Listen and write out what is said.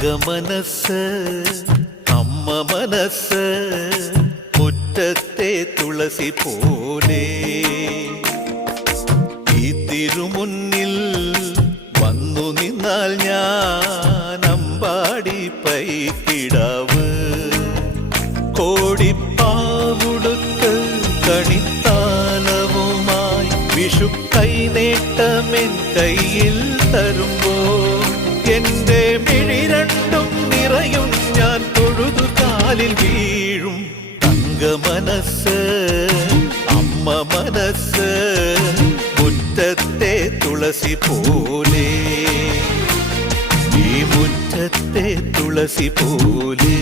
തങ്കമനസ് അമ്മ മനസ് മുറ്റത്തെ തുളസി പോലെ ഈ തിരുമുന്നിൽ വന്നു നിന്നാൽ ഞാൻ അമ്പാടി പൈക്കിടാവ് കോടിപ്പാവുടുത്ത് കണിത്താലവുമായി വിഷു കൈനേട്ടമെൻ കയ്യിൽ തരുമ്പോൾ എന്റെ മിഴി രണ്ടും നിറയും ഞാൻ തൊഴുതു കാലിൽ വീഴും തങ്കമനസ് അമ്മ മനസ് മുറ്റത്തെ തുളസി പോലെ ഈ മുറ്റത്തെ തുളസി പോലെ